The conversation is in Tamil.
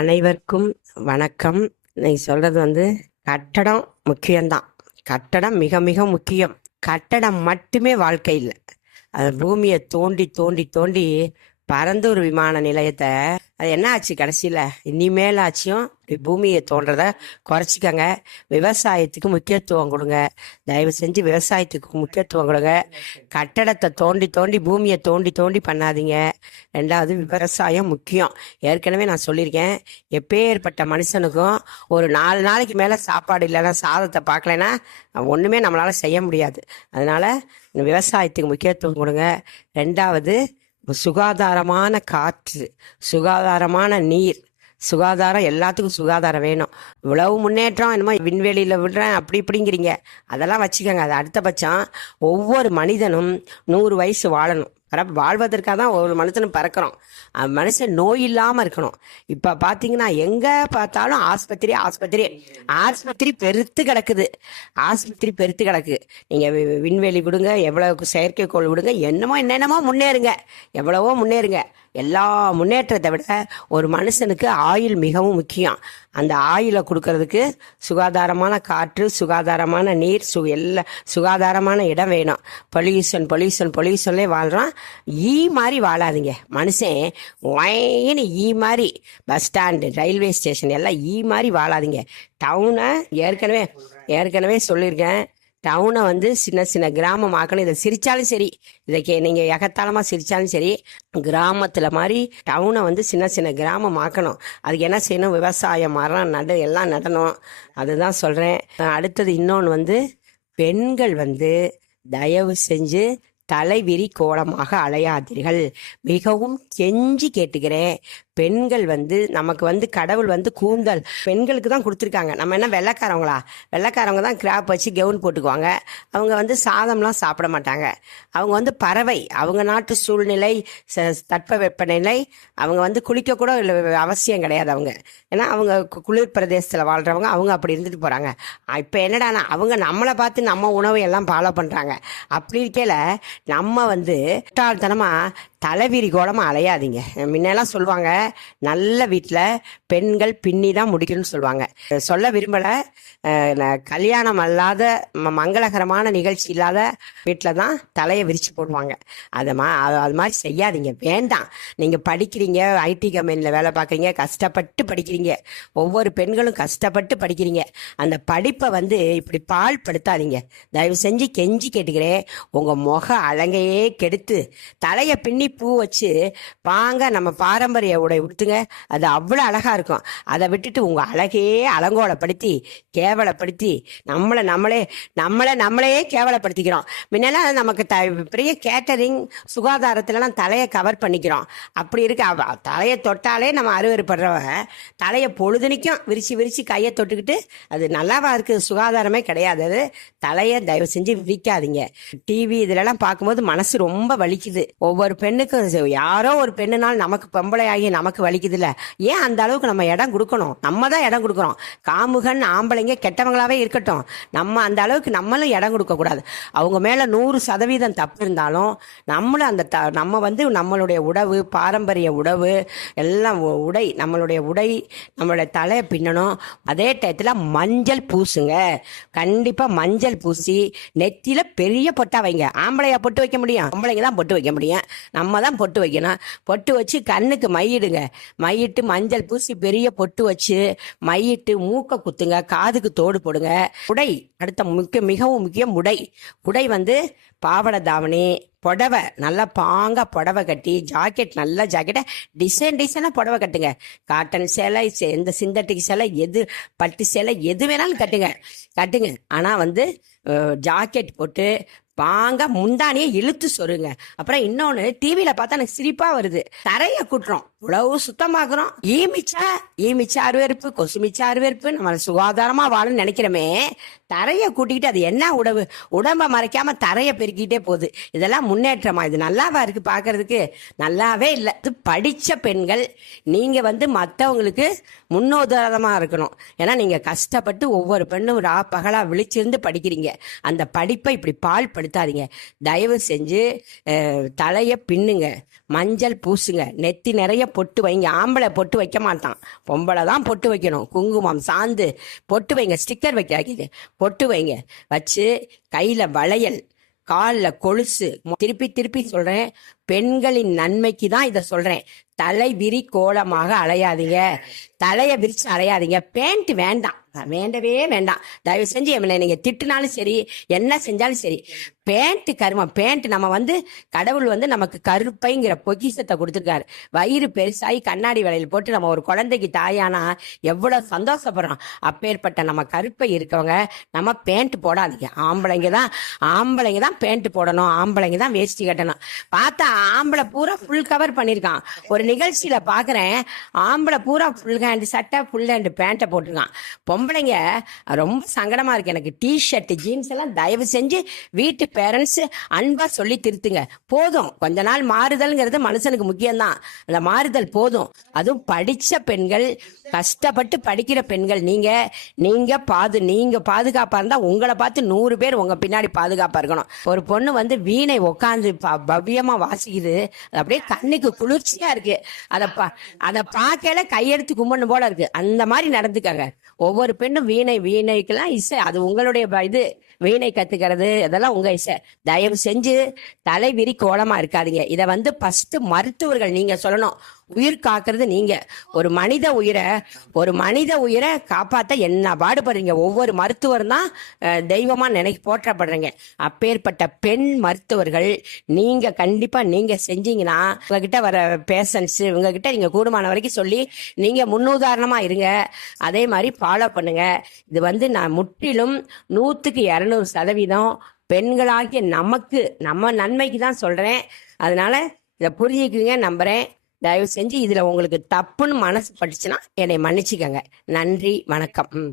அனைவருக்கும் வணக்கம். நீ சொல்றது கட்டடம் முக்கியம்தான். கட்டடம் மிக மிக முக்கியம். கட்டடம் மட்டுமே வாழ்க்கை இல்லை. அது பூமியை தோண்டி தோண்டி தோண்டி பரந்தூர் விமான நிலையத்தை அது என்ன ஆச்சு கடைசியில்? இனிமேல் ஆச்சும் பூமியை தோன்றதை குறைச்சிக்கங்க. விவசாயத்துக்கு முக்கியத்துவம் கொடுங்க. தயவு செஞ்சு விவசாயத்துக்கு முக்கியத்துவம் கொடுங்க. கட்டடத்தை தோண்டி தோண்டி பூமியை தோண்டி தோண்டி பண்ணாதீங்க. ரெண்டாவது, விவசாயம் முக்கியம். ஏற்கனவே நான் சொல்லியிருக்கேன், எப்பேற்பட்ட மனுஷனுக்கும் ஒரு 4 நாளைக்கு மேலே சாப்பாடு இல்லைன்னா, சாதத்தை பார்க்கலைன்னா ஒன்றுமே நம்மளால் செய்ய முடியாது. அதனால் விவசாயத்துக்கு முக்கியத்துவம் கொடுங்க. ரெண்டாவது, சுகாதாரமான காற்று, சுகாதாரமான நீர், சுகாதாரம். எல்லாத்துக்கும் சுகாதாரம் வேணும். இவ்வளவு முன்னேற்றம் என்னமோ விண்வெளியில் விடுறேன் அப்படி இப்படிங்கிறீங்க, அதெல்லாம் வச்சுக்கோங்க. அது அடுத்தபட்சம். ஒவ்வொரு மனிதனும் 100 வயசு வாழணும். வாழ்வதற்காக தான் ஒரு மனுஷனும் பறக்கிறோம். மனுஷன் நோய் இல்லாமல் இருக்கணும். இப்போ பார்த்தீங்கன்னா எங்கே பார்த்தாலும் ஆஸ்பத்திரி ஆஸ்பத்திரி ஆஸ்பத்திரி பெருத்து கிடக்குது. ஆஸ்பத்திரி பெருத்து கிடக்கு. நீங்கள் விண்வெளி விடுங்க, எவ்வளோ செயற்கைக்கோள் விடுங்க, என்னென்னமோ முன்னேறுங்க, எவ்வளவோ முன்னேறுங்க. எல்லா முன்னேற்றத்தை விட ஒரு மனுஷனுக்கு ஆயுள் மிகவும் முக்கியம். அந்த ஆயுளை கொடுக்கறதுக்கு சுகாதாரமான காற்று, சுகாதாரமான நீர், சுகாதாரமான இடம் வேணும். பொல்யூஷன்லேயே வாழ்கிறான். ஈ மாதிரி வாழாதீங்க. மனுஷன் ஒயின்னு ஈ மாதிரி, பஸ் ஸ்டாண்டு, ரயில்வே ஸ்டேஷன் எல்லாம் ஈ மாதிரி வாழாதீங்க. டவுனை ஏற்கனவே சொல்லியிருக்கேன். டவுனை சின்ன சின்ன கிராமம் ஆக்கணும். இதை சிரித்தாலும் சரி, இதை நீங்கள் எகத்தாளமாக சிரித்தாலும் சரி, கிராமத்தில் மாதிரி டவுனை சின்ன சின்ன கிராமம் ஆக்கணும். அதுக்கு என்ன செய்யணும்? விவசாயம், மரம் எல்லாம் நடணும். அதுதான் சொல்கிறேன். அடுத்தது இன்னொன்று, பெண்கள் தயவு செஞ்சு தலைவிரி கோலமாக அலையாதீர்கள். மிகவும் கெஞ்சி கேட்டுக்கிறேன். பெண்கள் நமக்கு கடவுள் கூந்தல் பெண்களுக்கு தான் கொடுத்துருக்காங்க. நம்ம என்ன வெள்ளைக்காரவங்களா? வெள்ளைக்காரவங்க தான் கிராப் வச்சு கவுன் போட்டுக்குவாங்க. அவங்க சாதம்லாம் சாப்பிட மாட்டாங்க. அவங்க பறவை. அவங்க நாட்டு சூழ்நிலை, தட்பவெப்பநிலை, அவங்க குளிக்க கூட அவசியம் கிடையாது. ஏன்னா அவங்க குளிர் பிரதேசத்தில் வாழ்கிறவங்க. அவங்க அப்படி இருந்துட்டு போகிறாங்க. இப்போ என்னடானா அவங்க நம்மளை பார்த்து நம்ம உணவை எல்லாம் ஃபாலோ பண்ணுறாங்க. அப்படி இருக்கையில் நம்ம முட்டாள்தனமாக தலைவிரி கோலமாக அலையாதீங்க. முன்னெல்லாம் சொல்லுவாங்க, நல்ல வீட்டில் பெண்கள் பின்னி தான் முடிக்கணும்னு சொல்லுவாங்க. சொல்ல விரும்பலை. கல்யாணம் அல்லாத மங்களகரமான நிகழ்ச்சி இல்லாத வீட்டில் தான் தலையை விரித்து போடுவாங்க. அது மாதிரி செய்யாதீங்க, வேண்டாம். நீங்கள் படிக்கிறீங்க, ஐடி கம்பெனியில் வேலை பார்க்குறீங்க, கஷ்டப்பட்டு படிக்கிறீங்க. ஒவ்வொரு பெண்களும் கஷ்டப்பட்டு படிக்கிறீங்க. அந்த படிப்பை இப்படி பாழ்படுத்தாதீங்க. தயவு செஞ்சு கெஞ்சி கேட்டுக்கிறேன். உங்கள் முக அழகையே கெடுத்து தலையை பின்னி பூ வச்சு வாங்க நம்ம பாரம்பரிய உடை உடுத்துங்க. அது அவ்வளோ அழகாக இருக்கும். அதை விட்டுட்டு உங்கள் அழகையே அலங்கோலப்படுத்தி கேவலப்படுத்தி நம்மளே கேவலப்படுத்திக்கிறோம். முன்னெல்லாம் நமக்கு பெரிய கேட்டரிங், சுகாதாரத்துலலாம் தலையை கவர் பண்ணிக்கிறோம். அப்படி இருக்கு. தலையை தொட்டாலே நம்ம அருவருப்படுறவன் தலையை பொழுதுனிக்கும் விரிச்சு கையை தொட்டுக்கிட்டு அது நல்லாவா இருக்குது? சுகாதாரமே கிடையாது. அது தலையை தயவு செஞ்சு விரிக்காதீங்க. டிவி இதிலெல்லாம் பார்க்கும்போது மனசு ரொம்ப வலிக்குது. ஒவ்வொரு பெண்ணுக்கும் யாரோ ஒரு பெண்ணுனால் நமக்கு பொம்பளை ஆகி நமக்கு வலிக்குது இல்லை? ஏன் அந்த அளவுக்கு நம்ம இடம் கொடுக்கணும்? நம்ம தான் இடம் கொடுக்குறோம். காமுகன் ஆம்பளைங்க கெட்டவங்களாவே இருக்கட்டும், நம்ம அந்த அளவுக்கு நம்மளும் இடம் கொடுக்கக்கூடாது. அவங்க மேலே 100% தப்பு இருந்தாலும் நம்மளும் நம்ம நம்மளுடைய உடவு, பாரம்பரிய உடவு எல்லாம் நம்மளுடைய உடை நம்மளுடைய தலையை பின்னணும். அதே டயத்தில் மஞ்சள் பூசுங்க. கண்டிப்பாக மஞ்சள் பூசி நெத்தியில் பெரிய பொட்டா வைங்க. ஆம்பளையா பொட்டு வைக்க முடியும்? ஆம்பளைங்க தான் பொட்டு வைக்க முடியும். நம்ம தான் பொட்டு வைக்கணும். பொட்டு வச்சு கண்ணுக்கு மையிடுங்க. மையிட்டு மஞ்சள் பூசி பெரிய பொட்டு வச்சு மையிட்டு மூக்க குத்துங்க, காதுக்கு தோடு போடுங்க. உடை அடுத்த மிகவும் முக்கியம். உடை பாவாடை தாவணி, புடவை, நல்லா பாங்கா புடவை கட்டி, ஜாக்கெட், நல்ல ஜாக்கெட்டை டிசைனாக புடவை கட்டுங்க. காட்டன் சேலை, எந்த சிந்தட்டிக் சேலை, எது பட்டு சேலை, எது வேணாலும் கட்டுங்க. ஆனால் ஜாக்கெட் போட்டு வாங்க முந்தானியே இழுத்து சொருங்க. அப்புறம் இன்னொன்று, டிவியில் பார்த்தா எனக்கு சிரிப்பாக வருது. தரையை கூட்டுறோம், உழவு சுத்தமாக்குறோம், ஈமிச்சா அருவருப்பு, கொசுமிச்சா அருவருப்பு. நம்ம சுகாதாரமாக வாழணும்னு நினைக்கிறோமே, தரையை கூட்டிக்கிட்டு அது என்ன உடம்பை மறைக்காம தரையை பெருக்கிட்டே போகுது. இதெல்லாம் முன்னேற்றமா? இது நல்லாவா இருக்கு? பார்க்கறதுக்கு நல்லாவே இல்லை. இது படித்த பெண்கள் நீங்கள் மற்றவங்களுக்கு முன்னோதாரணமாக இருக்கணும். ஏன்னா நீங்கள் கஷ்டப்பட்டு ஒவ்வொரு பெண்ணும் பகலாக விழிச்சிருந்து படிக்கிறீங்க. அந்த படிப்பை இப்படி பாழ்படுத்தாதீங்க. தயவு செஞ்சு தலையை பின்னுங்க. மஞ்சள் பூசுங்க, நெத்தி நிறைய பொட்டு வைங்க. ஆம்பளை பொட்டு வைக்க மாட்டான், பொம்பளை தான் பொட்டு வைக்கணும். குங்குமம் சாந்து பொட்டு வைங்க, ஸ்டிக்கர் வைக்காது, பொட்டு வைங்க. வச்சு கையில் வளையல், காலில் கொலுசு. திருப்பி திருப்பி சொல்றேன், பெண்களின் நன்மைக்கு தான் இதை சொல்றேன். தலை விரி கோலமாக அலையாதீங்க, தலையை விரிச்சு அலையாதீங்க. பேண்ட் வேண்டாம், வேண்டவே வேண்டாம். தயவு செஞ்சு எம்எல்ஏ நீங்க திட்டுனாலும் சரி, என்ன செஞ்சாலும் சரி, பேண்ட் கருமம். பேண்ட் நம்ம கடவுள் நமக்கு கருப்பைங்கிற பொக்கிஷத்தை கொடுத்துருக்காரு. வயிறு பெருசாகி கண்ணாடி வளையல் போட்டு நம்ம ஒரு குழந்தைக்கு தாயானா எவ்வளவு சந்தோஷப்படுறோம். அப்பேற்பட்ட நம்ம கருப்பை இருக்கவங்க நம்ம பேண்ட் போடாதீங்க. ஆம்பளைங்க தான் பேண்ட் போடணும், ஆம்பளைங்க தான் வேஷ்டி கட்டணும். பார்த்தா ஆம்பளை பூரா ஃபுல் கவர் பண்ணியிருக்கான். ஒரு நிகழ்ச்சியில பாக்குறேன், ஆம்பளை பூரா ஃபுல் ஹேண்ட் சட்டை, ஃபுல் ஹேண்ட் பேண்ட்டை போட்டிருக்கான். பொம்பளைங்க ரொம்ப சங்கடமா இருக்கு எனக்கு. டிஷர்ட் ஜீன்ஸ் எல்லாம் தயவு செஞ்சு வீட்டு பேரண்ட்ஸ் அன்பா சொல்லி திருத்துங்க. போதும், கொஞ்ச நாள் மாறுதல்ங்கிறது மனுஷனுக்கு முக்கியம்தான். அந்த மாறுதல் போதும். அதுவும் படிச்ச பெண்கள், கஷ்டப்பட்டு படிக்கிற பெண்கள், நீங்க பாதுகாப்பா இருந்தா உங்களை பார்த்து 100 பேர் உங்க பின்னாடி பாதுகாப்பா இருக்கணும். ஒரு பொண்ணு வீணை உட்காந்து பவ்யமா வாசிக்குது, அப்படியே கண்ணுக்கு குளிர்ச்சியா இருக்கு. அதை பார்க்கல கையெடுத்து கும்பிடணும் போல இருக்கு. அந்த மாதிரி நடந்துக்காங்க. ஒவ்வொரு பெண்ணும் வீணைக்கெல்லாம் இசை, அது உங்களுடைய இது. வீணை கத்துக்கிறது அதெல்லாம் உங்க இசை. தயவு செஞ்சு தலைவிரி கோலமா இருக்காதீங்க. இதை ஃபர்ஸ்ட் மருத்துவர்கள் நீங்க சொல்லணும். உயிர் காக்குறது நீங்க. ஒரு மனித உயிரை காப்பாத்த என்ன பாடுபடுறீங்க. ஒவ்வொரு மருத்துவர் தான் தெய்வமா போற்றப்படுறீங்க. அப்பேற்பட்ட பெண் மருத்துவர்கள் நீங்க கண்டிப்பா நீங்க செஞ்சீங்கன்னா உங்ககிட்ட வர பேஷன்ஸ் உங்ககிட்ட நீங்க கூடுமான வரைக்கும் சொல்லி நீங்க முன்னுதாரணமா இருங்க. அதே மாதிரி ஃபாலோ பண்ணுங்க. இது நான் முற்றிலும் 100க்கு 200% பெண்களாகிய நம்ம நன்மைக்கு தான் சொல்றேன். அதனால இதை புரிஞ்சுக்குங்க நம்புறேன். தயவு செஞ்சு இதுல உங்களுக்கு தப்புன்னு மனசு பட்டுச்சுன்னா என்னை மன்னிச்சுக்கங்க. நன்றி, வணக்கம்.